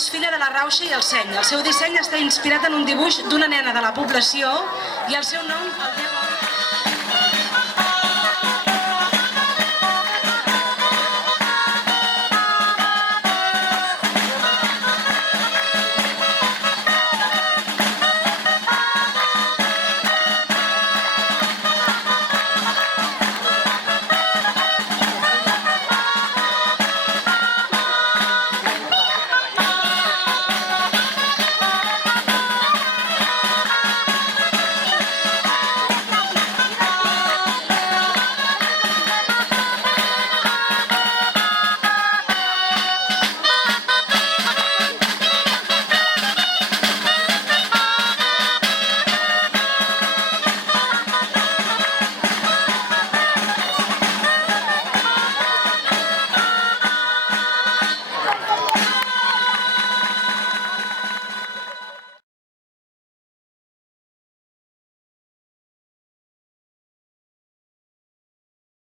és filla de la rauxa i el seny. El seu disseny està inspirat en un dibuix d'una nena de la població i el seu nom el